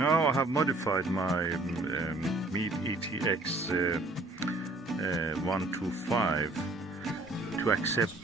Now I have modified my Meet ETX 125 to accept.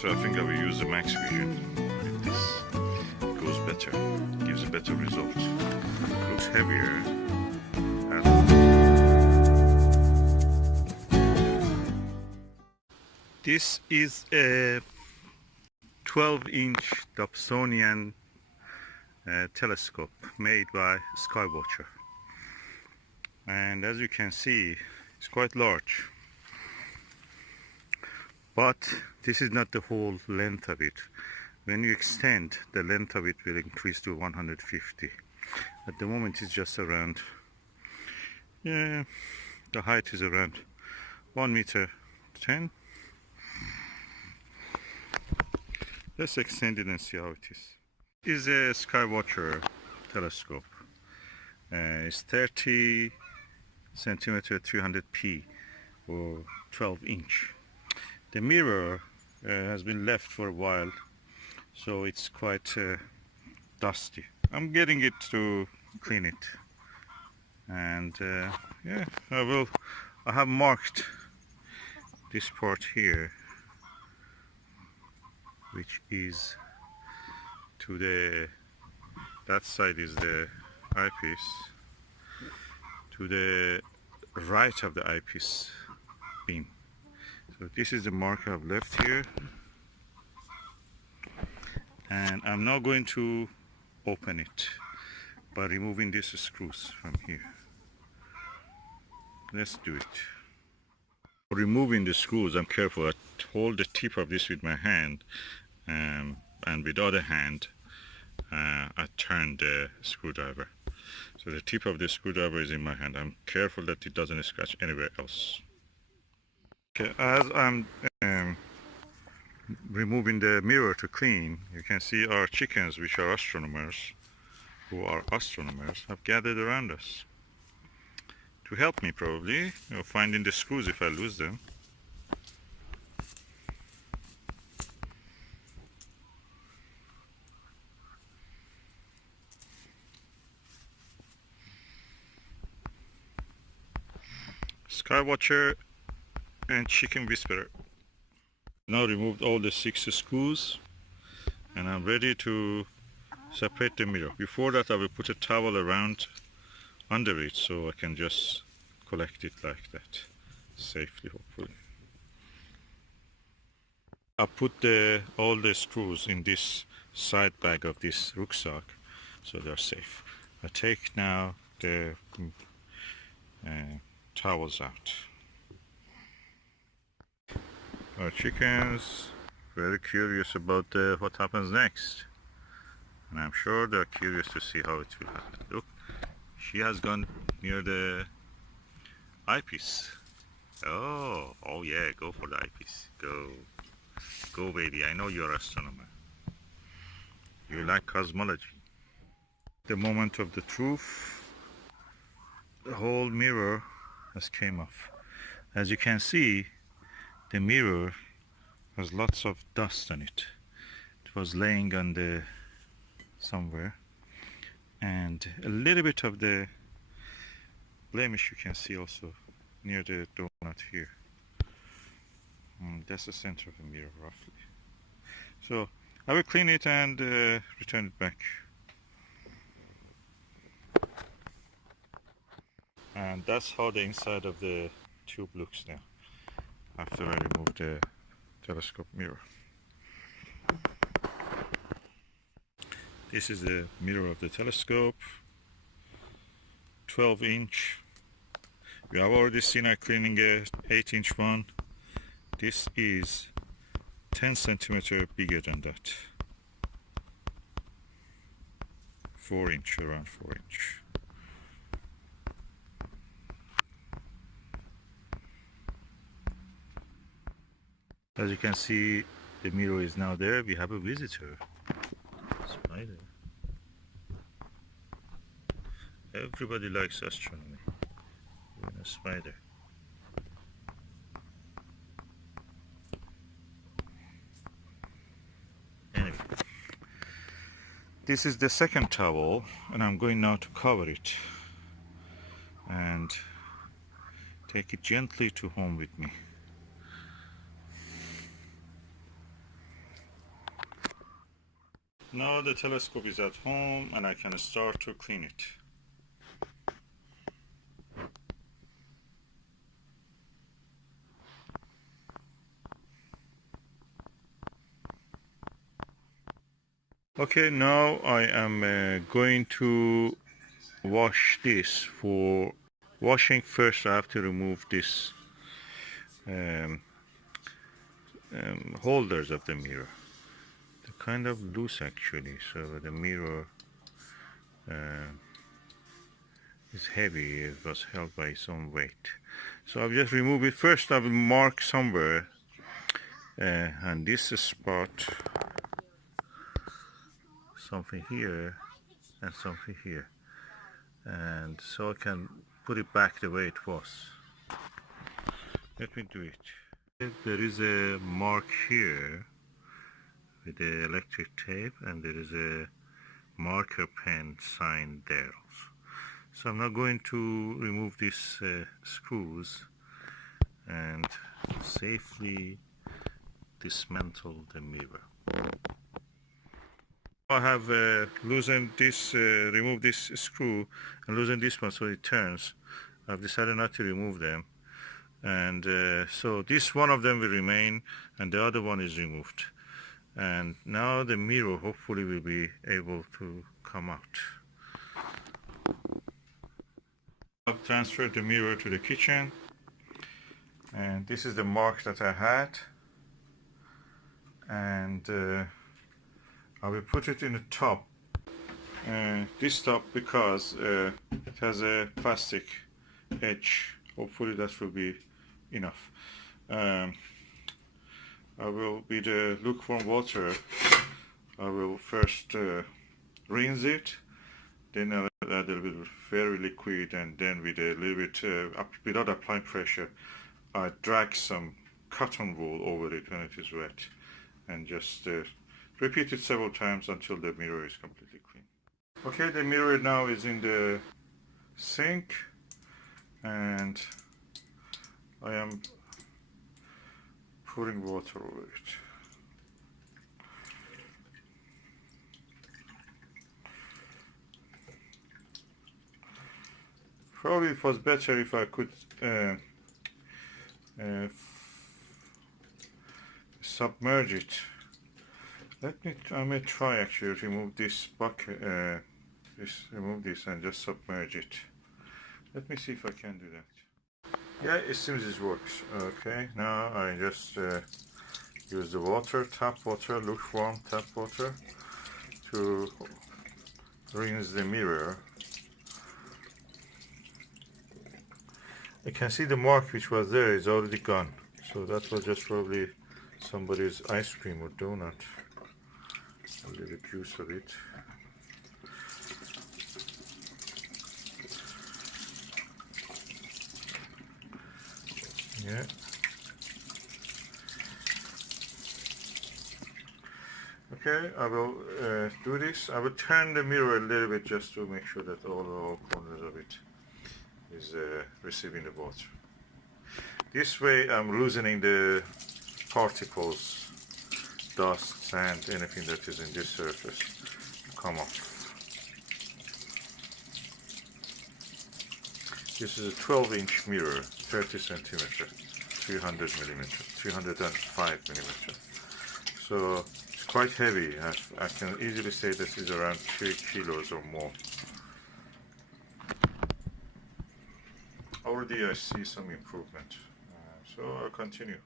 So I think I will use the max vision with this. It goes better, gives a better result. It looks heavier. This is a 12-inch Dobsonian telescope made by SkyWatcher. And as you can see, it's quite large. But this is not the whole length of it. When you extend, the length of it will increase to 150. At the moment it's just around, the height is around 1 meter 10. Let's extend it and see how it is. This is a SkyWatcher telescope. It's 30 centimeter 300p or 12 inch. The mirror has been left for a while, so it's quite dusty. I'm getting it to clean it, and yeah, I have marked this part here, which is to that side is the eyepiece, to the right of the eyepiece beam. So this is the mark I've left here, and I'm now going to open it by removing these screws from here. Let's do it. Removing the screws, I'm careful. I hold the tip of this with my hand, and with the other hand I turn the screwdriver. So the tip of the screwdriver is in my hand. I'm careful that it doesn't scratch anywhere else. Okay, as I'm removing the mirror to clean, you can see our chickens, which are astronomers, have gathered around us to help me, probably, finding the screws if I lose them. SkyWatcher and Chicken Whisperer. Now removed all the 6 screws, and I'm ready to separate the mirror. Before that, I will put a towel around under it so I can just collect it like that safely, hopefully. I put all the screws in this side bag of this rucksack so they're safe. I take now the towels out. Our chickens very curious about what happens next, and I'm sure they're curious to see how it will happen. Look, she has gone near the eyepiece. Oh yeah, go for the eyepiece. Go baby, I know you're an astronomer. You like cosmology. The moment of the truth, the whole mirror has came off. As you can see, the mirror has lots of dust on it. It was laying on the somewhere, and a little bit of the blemish you can see also near the donut here. That's the center of the mirror roughly. So I will clean it and return it back. And that's how the inside of the tube looks now after I remove the telescope mirror. This is the mirror of the telescope, 12-inch. We have already seen I cleaning a 8-inch one. This is 10 centimeter bigger than that. 4-inch, around 4-inch. As you can see, the mirror is now there. We have a visitor. Spider. Everybody likes astronomy. Even a spider. Anyway, this is the second towel, and I'm going now to cover it and take it gently to home with me. Now the telescope is at home and I can start to clean it. Okay, now I am going to wash this. For washing, first I have to remove this holders of the mirror. They're kind of loose actually, so the mirror is heavy. It was held by its own weight. So I'll just remove it. First I will mark somewhere and this spot, something here and something here, and so I can put it back the way it was. Let me do it. There is a mark here with the electric tape, and there is a marker pen sign there also. So I'm now going to remove these screws and safely dismantle the mirror. I have loosened this, removed this screw and loosened this one so it turns. I've decided not to remove them, and so this one of them will remain and the other one is removed. And now the mirror hopefully will be able to come out. I've transferred the mirror to the kitchen, and this is the mark that I had, and I will put it in the top. This top, because it has a plastic edge. Hopefully that will be enough. I will, with the lukewarm water, I will first rinse it, then I'll add a little bit very liquid, and then with a little bit, without applying pressure, I drag some cotton wool over it when it is wet, and just repeat it several times until the mirror is completely clean. Okay, the mirror now is in the sink, and I am pouring water over it. Probably it was better if I could submerge it. I may try actually to remove this bucket, remove this and just submerge it. Let me see if I can do that. Yeah, it seems it works. Okay, now I just use the water, tap water, lukewarm tap water, to rinse the mirror. You can see the mark which was there is already gone. So that was just probably somebody's ice cream or donut. A little juice of it. Yeah. Okay, I will do this. I will turn the mirror a little bit just to make sure that all corners of it is receiving the water. This way I'm loosening the particles, dust, sand, anything that is in this surface to come off. This is a 12-inch mirror, 30 centimeter, 300 millimeter, 305 millimeter. So it's quite heavy. I can easily say this is around 3 kilos or more. Already I see some improvement. So I'll continue.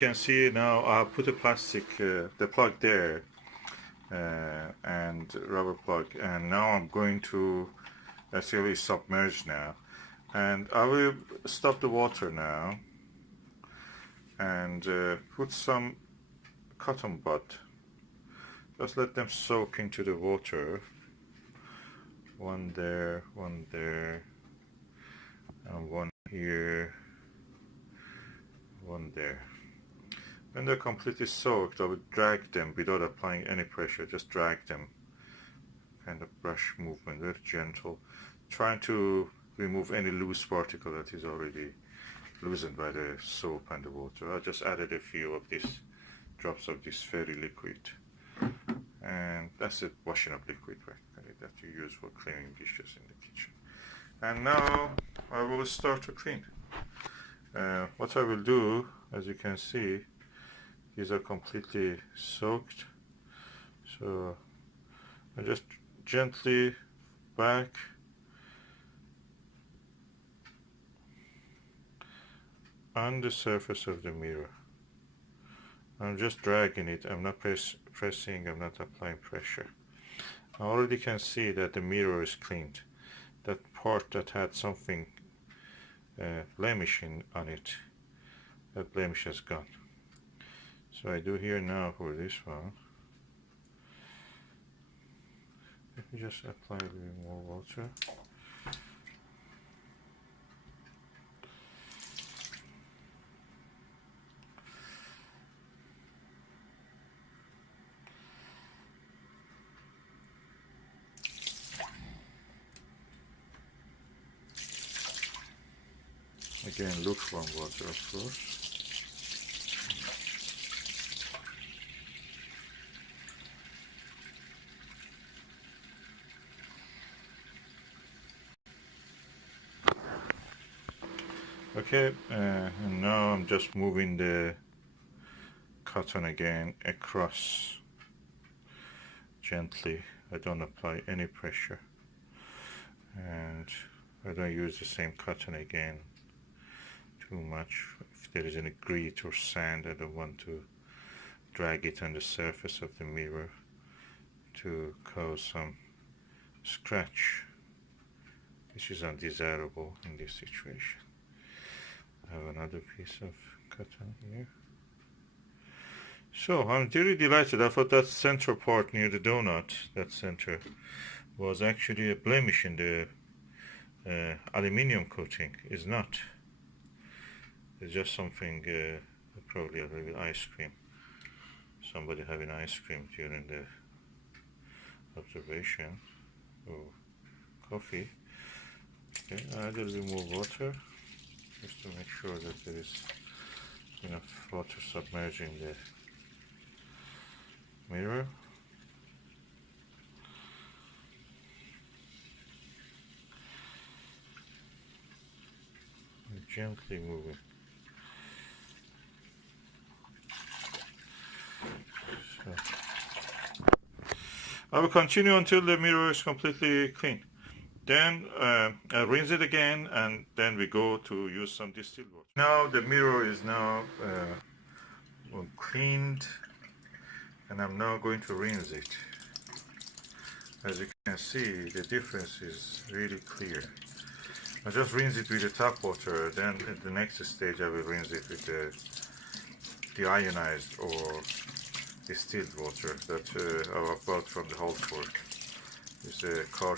You can see now I put a plastic, the plug there, and rubber plug, and now I'm going to actually submerge now, and I will stop the water now and put some cotton bud. Just let them soak into the water. One there, and one here, one there. When they're completely soaked, I will drag them without applying any pressure. Just drag them, kind of brush movement, very gentle, trying to remove any loose particle that is already loosened by the soap and the water. I just added a few of these drops of this fairy liquid, and that's a washing up liquid practically that you use for cleaning dishes in the kitchen. And now I will start to clean. What I will do, as you can see, these are completely soaked, so I just gently back on the surface of the mirror. I'm just dragging it. I'm not pressing, I'm not applying pressure. I already can see that the mirror is cleaned. That part that had something blemishing on it, that blemish has gone. So I do here now for this one. Let me just apply a little more water. Again, lukewarm water, of course. Okay, and now I'm just moving the cotton again across gently. I don't apply any pressure, and I don't use the same cotton again too much. If there is any grit or sand, I don't want to drag it on the surface of the mirror to cause some scratch, which is undesirable in this situation. I have another piece of cotton here. So I'm really delighted. I thought that center part near the donut, that center, was actually a blemish in the aluminium coating. It's not. It's just something, probably a little ice cream. Somebody having ice cream during the observation, or coffee. Okay, add a little more water, just to make sure that there is enough water submerging the mirror. And gently moving. So I will continue until the mirror is completely clean. Then I rinse it again, and then we go to use some distilled water. Now the mirror is now cleaned, and I'm now going to rinse it. As you can see, the difference is really clear. I just rinse it with the tap water, then at the next stage I will rinse it with the ionized or distilled water that I bought from the Whole Foods. It's a car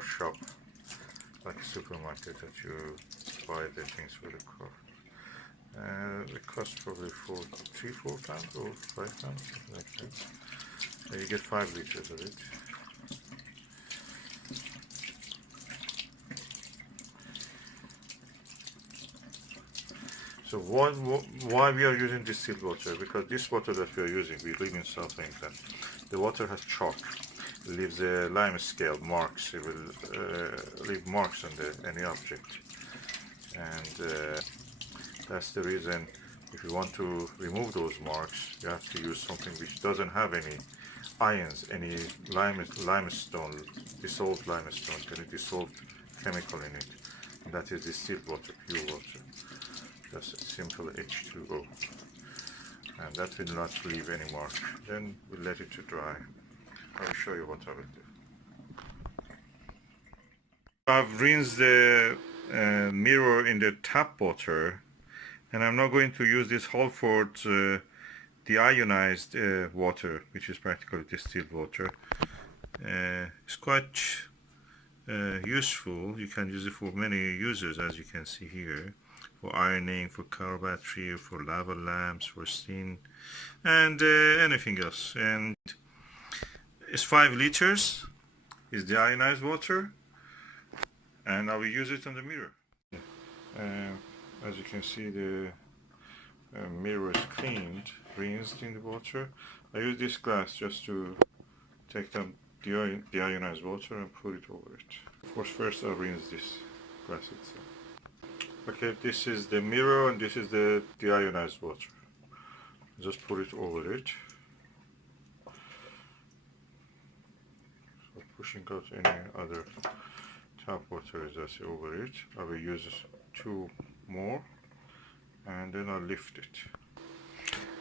shop, like a supermarket that you buy the things for the car. It costs probably 4 pounds or 5 pounds, something like that. You get 5 liters of it. So why we are using distilled water? Because this water that we are using, we live in South England. The water has chalk, leaves a lime scale marks. It will leave marks on any object, and that's the reason. If you want to remove those marks, you have to use something which doesn't have any ions, any limestone, dissolved limestone, any dissolved chemical in it. And that is distilled water, pure water. Just a simple H2O. And that will not leave any mark. Then we'll let it to dry. I will show you what I will do. I've rinsed the mirror in the tap water, and I'm now going to use this Halford deionized water, which is practically distilled water. It's quite useful. You can use it for many uses, as you can see here, for ironing, for car battery, for lava lamps, for steam, and anything else. And it's 5 liters. Is the ionized water, and I will use it on the mirror. As you can see, the mirror is cleaned, rinsed in the water. I use this glass just to take the ionized water and put it over it. Of course, first I'll rinse this glass itself. Okay, this is the mirror and this is the deionized water. Just put it over it. So pushing out any other tap water is just over it. I will use 2 more and then I'll lift it.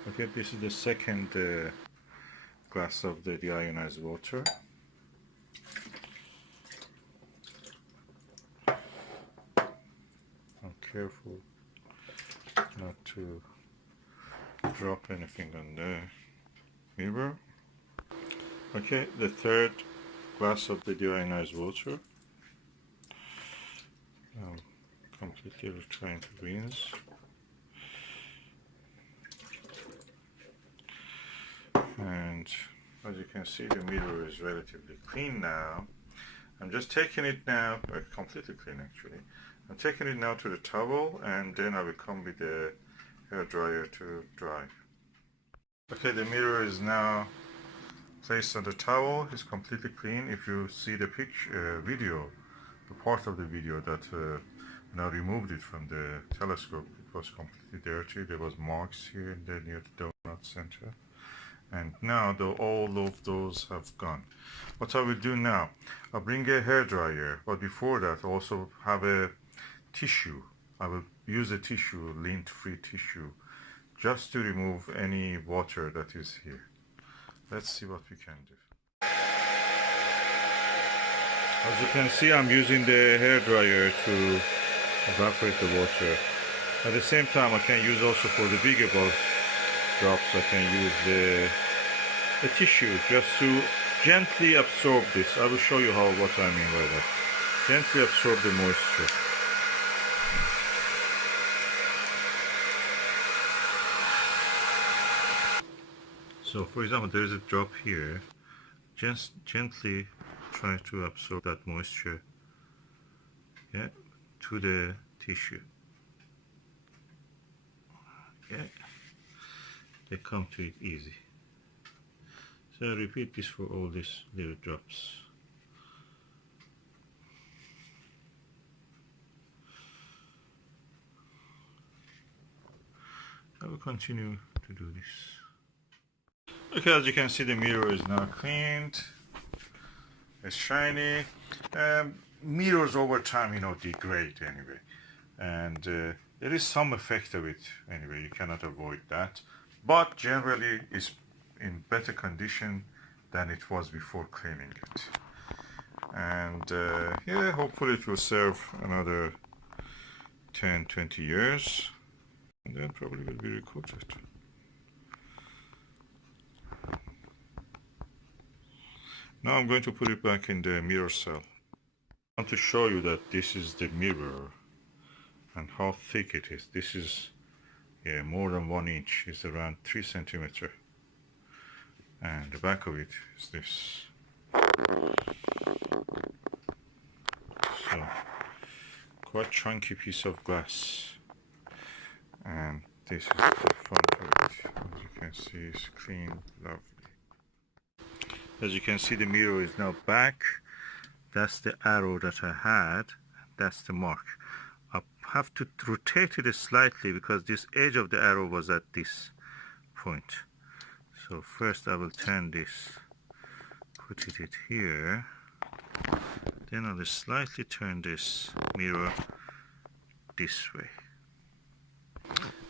Okay, this is the second glass of the deionized water. I'm careful not to drop anything on the mirror. Okay, the third glass of the deionized water. Completely trying to rinse. And as you can see, the mirror is relatively clean now. I'm just taking it now, completely clean actually. I'm taking it now to the towel, and then I will come with the hair dryer to dry. Okay, the mirror is now placed on the towel. It's completely clean. If you see the picture, the part of the video that now removed it from the telescope, it was completely dirty. There was marks here and there near the donut center. And now all of those have gone. What I will do now, I'll bring a hair dryer, but before that also have a tissue. I will use a tissue, lint-free tissue, just to remove any water that is here. Let's see what we can do. As you can see, I'm using the hair dryer to evaporate the water. At the same time, I can use also for the bigger bulk drops, I can use the tissue just to gently absorb this. I will show you what I mean by that. Gently absorb the moisture. So for example, there is a drop here. Just gently try to absorb that moisture, yeah, to the tissue. Yeah, they come to it easy. So I repeat this for all these little drops. I will continue to do this. Okay, as you can see, the mirror is now cleaned. It's shiny. Mirrors over time, degrade anyway, and there is some effect of it anyway. You cannot avoid that, but generally it's in better condition than it was before cleaning it. And yeah, hopefully it will serve another 10-20 years, and then probably will be recoated. Now I'm going to put it back in the mirror cell. I want to show you that this is the mirror and how thick it is. This is more than 1 inch. It's around 3 centimeters. And the back of it is this. So, quite chunky piece of glass. And this is the front of it. As you can see, it's clean, lovely. As you can see, the mirror is now back. That's the arrow that I had. That's the mark. I have to rotate it slightly because this edge of the arrow was at this point. So first I will turn this, put it here. Then I will slightly turn this mirror this way.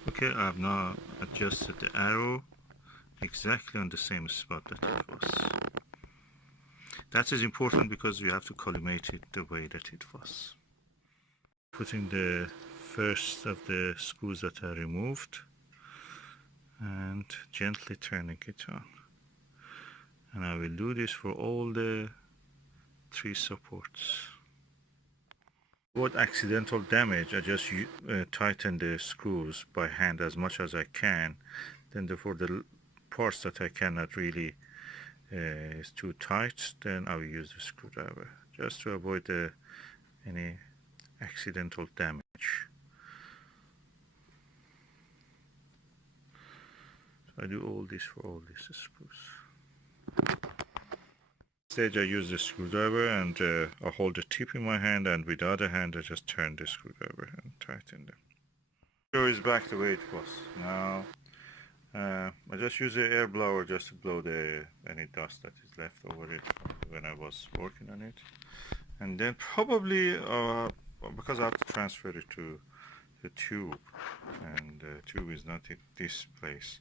Okay, I have now adjusted the arrow exactly on the same spot that it was. That is important because you have to collimate it the way that it was. Putting the first of the screws that I removed and gently turning it on. And I will do this for all the 3 supports. To avoid accidental damage, I just tighten the screws by hand as much as I can. Then for the parts that I cannot really is too tight, then I will use the screwdriver just to avoid any accidental damage. So I do all this for all these screws. Stage I use the screwdriver and I hold the tip in my hand, and with the other hand I just turn the screwdriver and tighten them. So it's back the way it was. Now I just use the air blower just to blow any dust that is left over it when I was working on it. And then probably because I have to transfer it to the tube, and the tube is not in this place,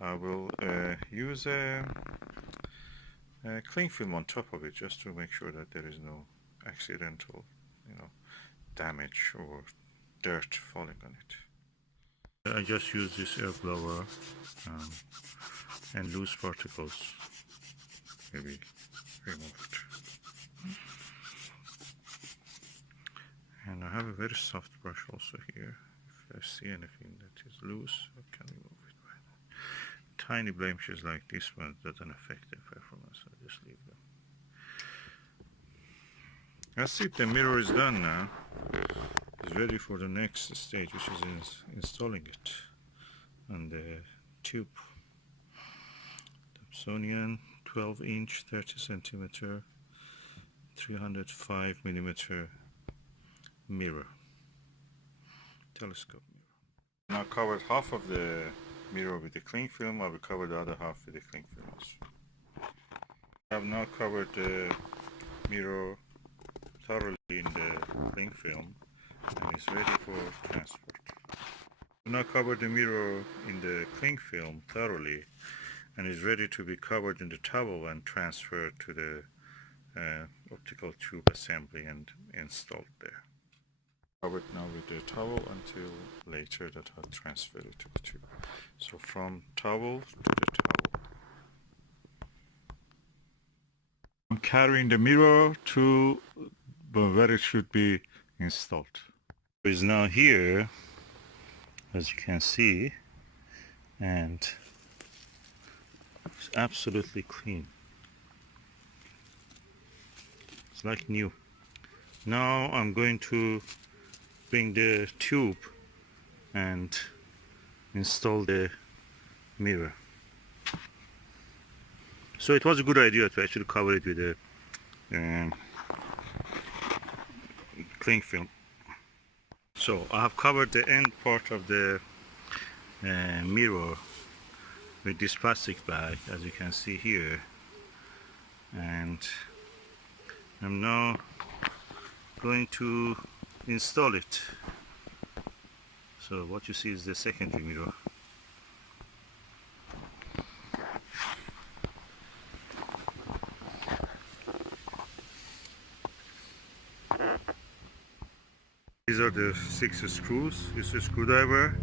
I will use a cling film on top of it just to make sure that there is no accidental, damage or dirt falling on it. I just use this air blower and loose particles will be removed. And I have a very soft brush also here. If I see anything that is loose, I can remove it. Tiny blemishes like this one doesn't affect the performance, I just leave them. That's it, the mirror is done now. It's ready for the next stage, which is installing it on the tube. Dobsonian 12-inch, 30 centimeter, 305 millimeter mirror, telescope mirror. Now covered half of the mirror with the cling film. I will cover the other half with the cling film also. I have now covered the mirror thoroughly in the cling film, and it's ready for transport. I now cover the mirror in the cling film thoroughly, and is ready to be covered in the towel and transferred to the optical tube assembly and installed there. Covered now with the towel until later that I'll transfer it to the tube. So from towel to the towel. I'm carrying the mirror to where it should be installed. It is now here, as you can see, and it's absolutely clean. It's like new. Now I'm going to bring the tube and install the mirror. So it was a good idea to actually cover it with a cling film. So I have covered the end part of the mirror with this plastic bag, as you can see here, and I'm now going to install it. So what you see is the secondary mirror. These are the 6 screws. This is the screwdriver,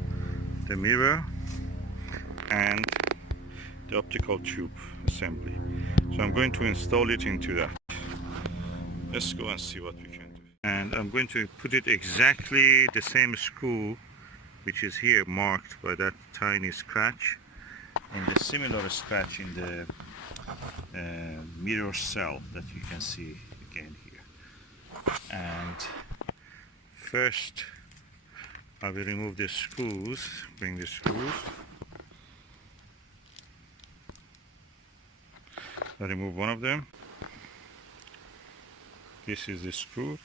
the mirror, and the optical tube assembly. So I'm going to install it into that. Let's go and see what we can do. And I'm going to put it exactly the same screw which is here marked by that tiny scratch, and the similar scratch in the mirror cell that you can see again here. And first I will remove the screws, bring the screws, I remove one of them. This is the screw.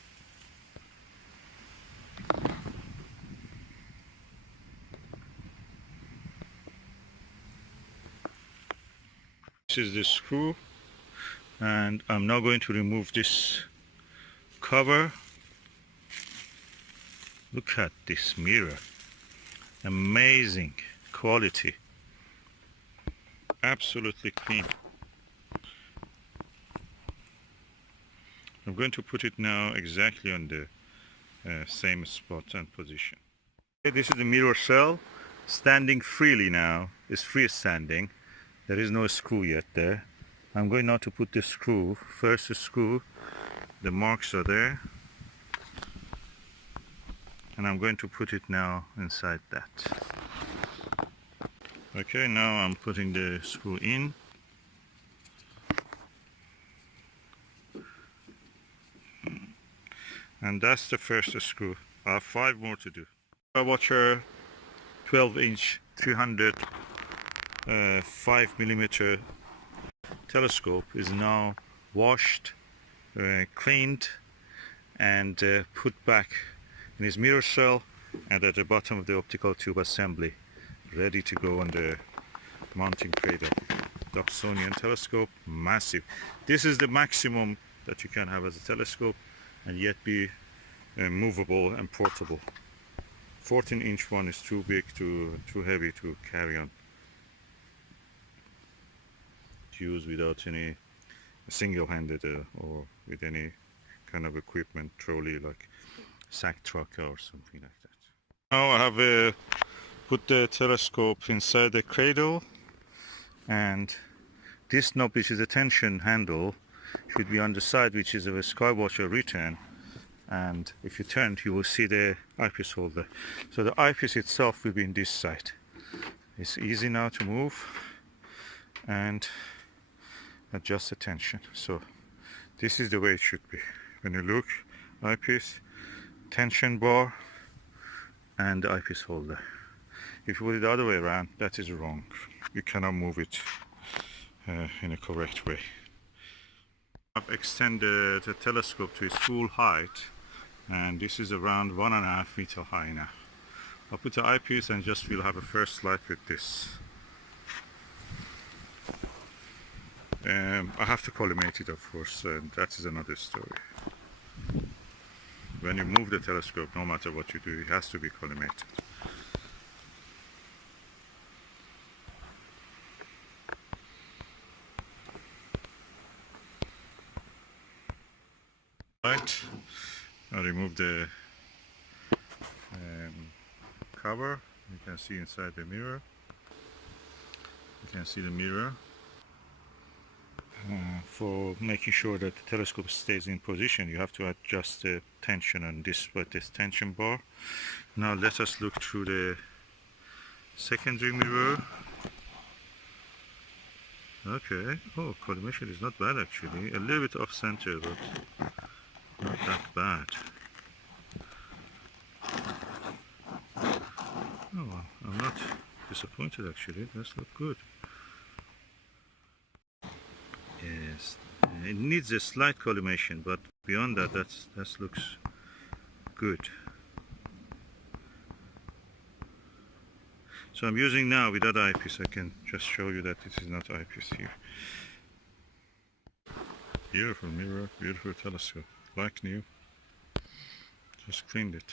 This is the screw, and I'm now going to remove this cover. Look at this mirror. Amazing quality. Absolutely clean. I'm going to put it now exactly on the same spot and position. Okay, this is the mirror cell, standing freely now. It's freestanding. There is no screw yet there. I'm going now to put the screw. First the screw, the marks are there. And I'm going to put it now inside that. Okay, now I'm putting the screw in. And that's the first screw. I have 5 more to do. SkyWatcher 12-inch 305mm telescope is now washed, cleaned, and put back in his mirror cell and at the bottom of the optical tube assembly, ready to go on the mounting cradle. Dobsonian telescope, massive. This is the maximum that you can have as a telescope and yet be movable and portable. 14-inch one is too big, too heavy to carry on, to use without any single-handed or with any kind of equipment, trolley like sack truck or something like that. Now I have put the telescope inside the cradle, and this knob, which is a tension handle, should be on the side, which is of a SkyWatcher return, and if you turn you will see the eyepiece holder. So the eyepiece itself will be in this side. It's easy now to move and adjust the tension. So this is the way it should be. When you look, eyepiece, tension bar, and the eyepiece holder. If you put it the other way around, that is wrong. You cannot move it in a correct way. I've extended the telescope to its full height, and this is around 1.5 meters high now. I'll put the eyepiece and just we'll have a first light with this. I have to collimate it, of course, and that is another story. When you move the telescope, no matter what you do, it has to be collimated. Right, I'll remove the cover. You can see inside the mirror. You can see the mirror. For making sure that the telescope stays in position, you have to adjust the tension on this with this tension bar. Now let us look through the secondary mirror. Okay, oh, collimation is not bad actually. A little bit off center, but not that bad. Oh well, I'm not disappointed actually. Does look good. Yes, it needs a slight collimation, but beyond that, that looks good. So I'm using now without eyepiece. I can just show you that this is not eyepiece here. Beautiful mirror, beautiful telescope, like new. Just cleaned it.